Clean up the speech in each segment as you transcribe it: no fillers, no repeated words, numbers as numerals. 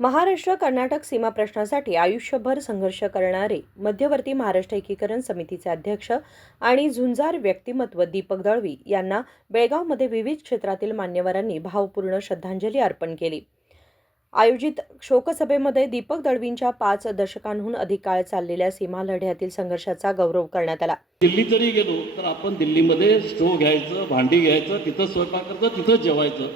महाराष्ट्र कर्नाटक सीमा प्रश्नासाठी आयुष्यभर संघर्ष करणारे मध्यवर्ती महाराष्ट्र एकीकरण समितीचे अध्यक्ष आणि झुंजार व्यक्तिमत्व दीपक दळवी यांना बेळगावमध्ये विविध क्षेत्रातील मान्यवरांनी भावपूर्ण श्रद्धांजली अर्पण केली। आयोजित शोकसभेमध्ये दीपक दळवींच्या 5 दशकांहून अधिक काळ चाललेल्या सीमा लढ्यातील संघर्षाचा गौरव करण्यात आला। दिल्ली जरी गेलो तर आपण दिल्लीमध्ये स्टोव घ्यायचं, भांडी घ्यायचं, तिथं स्वयंपाक करायचं, तिथं जेवायचं,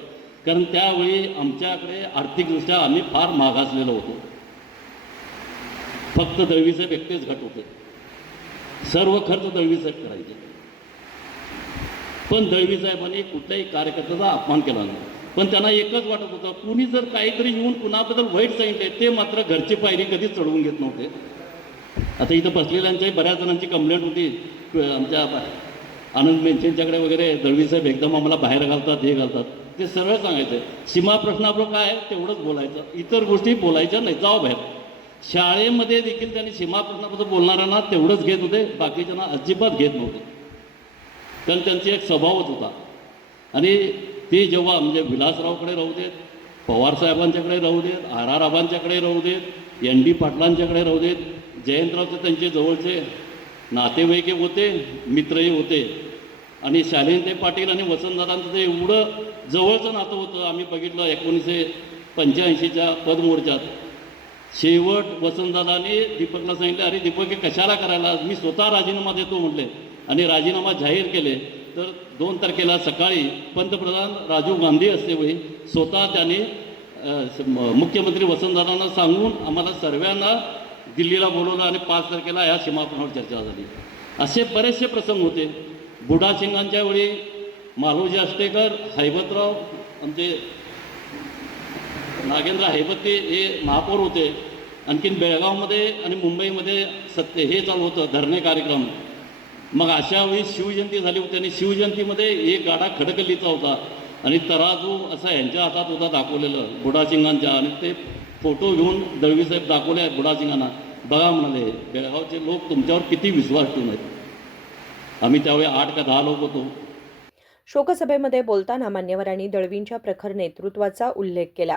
कारण त्यावेळी आमच्याकडे आर्थिकदृष्ट्या आम्ही फार मागासलेलो होतो। फक्त दळवीचे व्यक्तीच घट होते, सर्व खर्च दळवीसाहेब करायचे। पण दळवी साहेबांनी कुठल्याही कार्यकर्त्याचा अपमान केला नाही, पण त्यांना एकच वाटत होतं, कुणी जर काहीतरी येऊन कुणाबद्दल वाईट सांगितले ते मात्र घरची पायरी कधीच चढवून घेत नव्हते। आता इथं बसलेल्यांच्याही बऱ्याच जणांची कंप्लेंट होती, आमच्या आनंद मेंचेंच्याकडे वगैरे दळवीसाहेब एकदम आम्हाला बाहेर घालतात, हे घालतात। ते सरळ सांगायचं, सीमा प्रश्नाबरोबर काय आहे तेवढंच बोलायचं, इतर गोष्टी बोलायच्या नाही, जाऊ बाहेर। शाळेमध्ये देखील त्यांनी सीमा प्रश्नाबद्दल बोलणाऱ्यांना तेवढंच घेत होते, बाकीच्यांना अजिबात घेत नव्हते, कारण त्यांचा एक स्वभावच होता। आणि ते जेव्हा म्हणजे विलासरावकडे राहू देत, पवारसाहेबांच्याकडे राहू देत, आर आबांच्याकडे राहू देत, ND पाटलांच्याकडे राहू देत, जयंतरावचे त्यांचे जवळचे नातेवाईक होते, मित्रही होते। आणि शालिनीताई पाटील आणि वसंतदादांचं ते एवढं जवळचं नातं होतं, आम्ही बघितलं 1985च्या पदमोर्चात। शेवट वसंतदादांनी दीपकला सांगितले, अरे दीपक हे कशाला करायला, मी स्वतः राजीनामा देतो म्हटले, आणि राजीनामा जाहीर केले। तर 2 तारखेला सकाळी पंतप्रधान राजीव गांधी असते वेळी स्वतः त्यांनी मुख्यमंत्री वसंतदादांना सांगून आम्हाला सर्वांना दिल्लीला बोलवलं, आणि 5 तारखेला या सीमाप्रश्नावर चर्चा झाली। असे बरेचसे प्रसंग होते। बुडासिंगांच्या वेळी मालोजी आष्टेकर, हैबतराव, आमचे नागेंद्र हैबते हे महापौर होते। आणखीन बेळगावमध्ये आणि मुंबईमध्ये हे चालू होतं, धरणे कार्यक्रम। मग अशा वेळी शिवजयंती झाली होती, आणि शिवजयंतीमध्ये एक गाडा खडकलीचा होता, आणि तराजू असा यांच्या हातात होता दाखवलेलं बुडासिंगांच्या, आणि ते फोटो घेऊन दळवीसाहेब दाखवले बुडासिंगांना, बघा म्हणाले बेळगावचे लोक तुमच्यावर किती विश्वास ठेवून आहेत। आम्ही त्यावेळी 8 का 10 लोक होतो। शोकसभेमध्ये बोलताना मान्यवरांनी दळवींच्या प्रखर नेतृत्वाचा उल्लेख केला।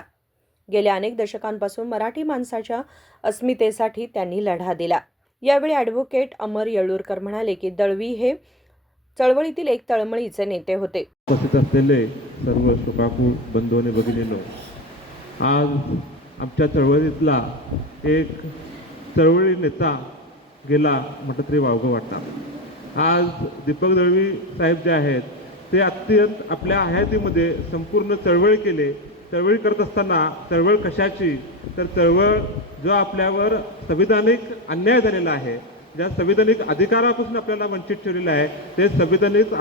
गेल्या अनेक दशकांपासून मराठी माणसाच्या अस्मितेसाठी त्यांनी लढा दिला। यावेळी ॲडव्होकेट अमर येळूरकर म्हणाले की दळवी हे चळवळीतील एक तळमळीचे नेते होते। उपस्थित असलेले सर्व शोकाकू बंधू आणि भगिनींनो, आज आमच्या चळवळीतला एक चळवळी नेता गेला म्हटलं तरी वावगं वाटतं। आज दीपक दळवी साहेब जे आहेत ते अत्यंत आपल्या हयातीमध्ये संपूर्ण चळवळ केले। चळवळी करत असताना चळवळ कशाची, तर चळवळ जो आपल्यावर संविधानिक अन्याय झालेला आहे, ज्या संविधानिक अधिकारापासून आपल्याला वंचित ठेवलेला आहे, ते संविधानिक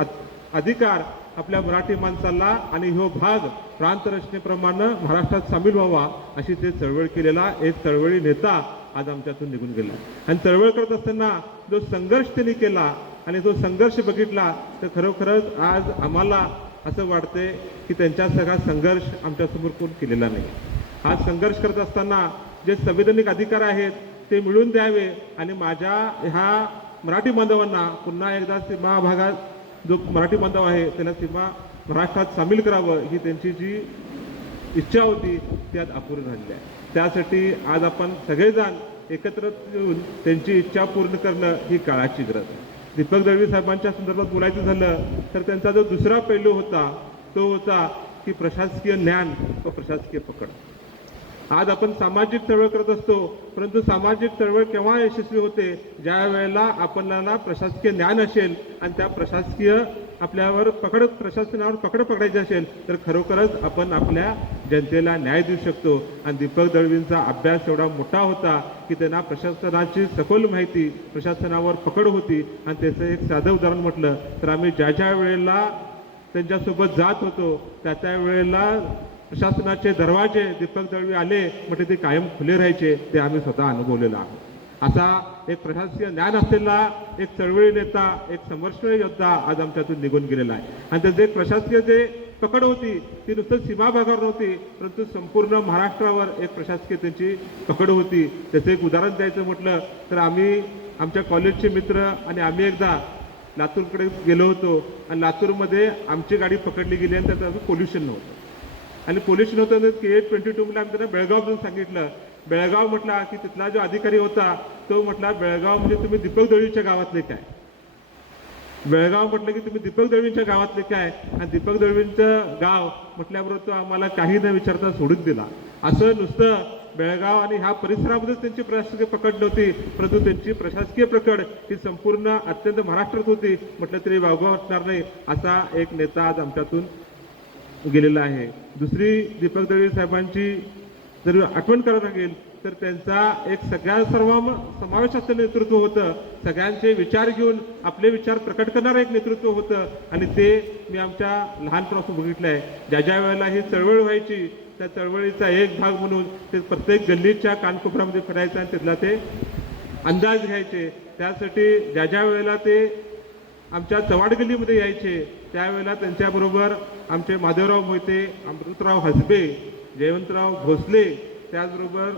अधिकार आपल्या मराठी माणसाला आणि हो भाग प्रांतरचनेप्रमाणे महाराष्ट्रात सामील व्हावा अशी ते चळवळ केलेला एक चळवळी नेता आज आमच्यातून निघून गेला। आणि चळवळ करत असताना जो संघर्ष त्यांनी केला आणि जो संघर्ष बघितला, तर खरोखरच आज आम्हाला असं वाटते की त्यांच्या सगळा संघर्ष आमच्यासमोर कोण केलेला नाही। आज संघर्ष करत असताना जे संविधानिक अधिकार आहेत ते मिळवून द्यावे, आणि माझ्या ह्या मराठी बांधवांना पुन्हा एकदा सीमा भागात जो मराठी बांधव आहे त्याला सीमा महाराष्ट्रात सामील करावं ही त्यांची जी इच्छा होती ती आज अपूर्ण झालेली आहे। त्यासाठी आज आपण सगळेजण एकत्र येऊन त्यांची इच्छा पूर्ण करणं ही काळाची गरज आहे। दीपक दळवी साहेबांच्या संदर्भात बोलायचं झालं तर त्यांचा जो दुसरा पैलू होता तो होता की प्रशासकीय ज्ञान व प्रशासकीय पकड। आज आपण सामाजिक चळवळ करत असतो, परंतु सामाजिक चळवळ केव्हा यशस्वी होते, ज्या वेळेला आपल्याला प्रशासकीय ज्ञान असेल आणि त्या प्रशासकीय आपल्यावर प्रशासनावर पकड पकडायची असेल तर खरोखरच आपण आपल्या जनतेला न्याय देऊ शकतो। आणि दीपक दळवींचा अभ्यास एवढा मोठा होता की त्यांना प्रशासनाची सखोल माहिती, प्रशासनावर पकड होती। आणि त्याचं एक साधं उदाहरण म्हटलं तर आम्ही ज्या वेळेला त्यांच्यासोबत जात होतो त्या वेळेला प्रशासनाचे दरवाजे दीपक दळवी आले म्हणजे ते कायम खुले राहायचे, ते आम्ही स्वतः अनुभवलेलं आहे। असा एक प्रशासकीय ज्ञान असलेला एक चळवळी नेता, एक संघर्षीय योद्धा आज आमच्यातून निघून गेलेला आहे। आणि त्याचे एक प्रशासकीय जे पकड होती ती नुसतं सीमा भागावर नव्हती, परंतु संपूर्ण महाराष्ट्रावर एक प्रशासकीय त्यांची पकड होती। त्याचं एक उदाहरण द्यायचं म्हटलं तर आम्ही आमच्या कॉलेजचे मित्र आणि आम्ही एकदा लातूरकडे गेलो होतो, आणि लातूरमध्ये आमची गाडी पकडली गेली आणि त्याचं पोल्युशन नव्हतं। आणि पोलीस नव्हतं KA-22 मध्ये आम्ही त्यांना बेळगाव म्हणून सांगितलं. बेळगाव म्हटला की तिथला जो अधिकारी होता तो म्हटला बेळगाव म्हणजे तुम्ही दीपक दळवीच्या गावातले काय. बेळगाव म्हटलं की तुम्ही दीपक दळवींच्या गावातले काय, आणि दीपक दळवींचं गाव म्हटल्याबरोबर तो आम्हाला काही न विचारता सोडून दिला. असं नुसतं बेळगाव आणि ह्या परिसरामध्येच त्यांची प्रशासकीय पकड नव्हती, परंतु त्यांची प्रशासकीय पकड ही संपूर्ण अत्यंत महाराष्ट्रात होती म्हटलं तरी वावगं वाटणार नाही. असा एक नेता आज आमच्यातून गेलेला आहे. दुसरी दीपक दळवी साहेबांची जर आठवण करायला लागेल तर त्यांचा एक सर्व समावेशाचं नेतृत्व होतं. सगळ्यांचे विचार घेऊन आपले विचार प्रकट करणारं एक नेतृत्व होतं, आणि ते मी आमच्या लहानपणापासून बघितलं आहे. ज्या ज्या वेळेला ही चळवळ व्हायची त्या चळवळीचा एक भाग म्हणून ते प्रत्येक गल्लीच्या कानकोपऱ्यामध्ये फिरायचं आणि तिथला ते अंदाज घ्यायचे. त्यासाठी ज्या ज्या वेळेला ते आमच्या चव्हाड गल्लीमध्ये यायचे त्यावेळेला त्यांच्याबरोबर आमचे माधवराव मोहिते, अमृतराव हसबे, जयवंतराव भोसले, त्याचबरोबर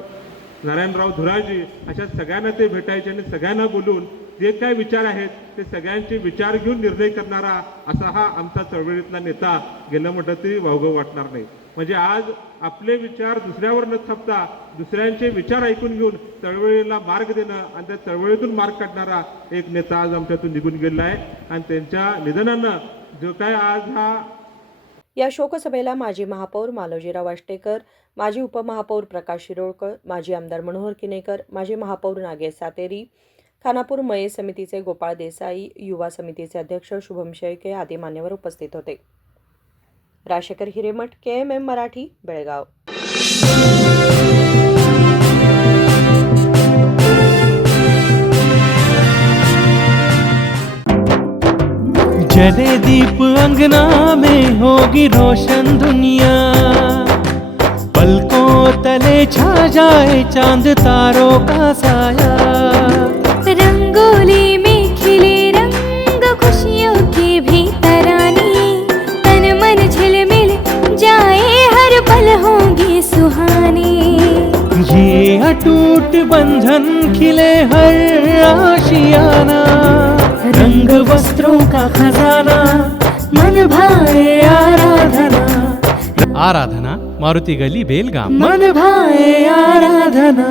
नारायणराव धुराजी अशा सगळ्यांना ते भेटायचे आणि सगळ्यांना बोलून जे काय विचार आहेत ते सगळ्यांचे विचार घेऊन निर्णय करणारा असा हा आमचा चळवळीतला नेता गेलं म्हटलं तरी वावगं वाटणार नाही. म्हणजे आज आपले विचार दुसऱ्यावर न थांबता दुसऱ्यांचे विचार ऐकून घेऊन चळवळीला मार्ग देणं आणि त्या चळवळीतून मार्ग काढणारा एक नेता आज आमच्यातून निघून गेलेला आहे. आणि त्यांच्या निधनानं जो काय आज हा या शोकसभेला माजी महापौर मालोजीराव वाष्टेकर, माजी उपमहापौर प्रकाश शिरोळकर, माजी आमदार मनोहर किनेकर, माजी महापौर नागेश सातेरी, खानापूर मये समितीचे गोपाळ देसाई, युवा समितीचे अध्यक्ष शुभम शेळके आदी मान्यवर उपस्थित होते. राजशेखर हिरेमठ, KMM मराठी, बेळगाव. जले दीप अंगना में होगी रोशन दुनिया, पलकों तले छा जाए चांद तारों का साया, रंगोली में खिले रंग खुशियों के भी तराने, तन मन झिलमिल जाए हर पल होंगे सुहाने, ये अटूट बंधन खिले हर आशियाना, रंग वस्त्रों का खजाना मन भाए आराधना. आराधना, मारुती गली, बेलगाम. मन भाए आराधना.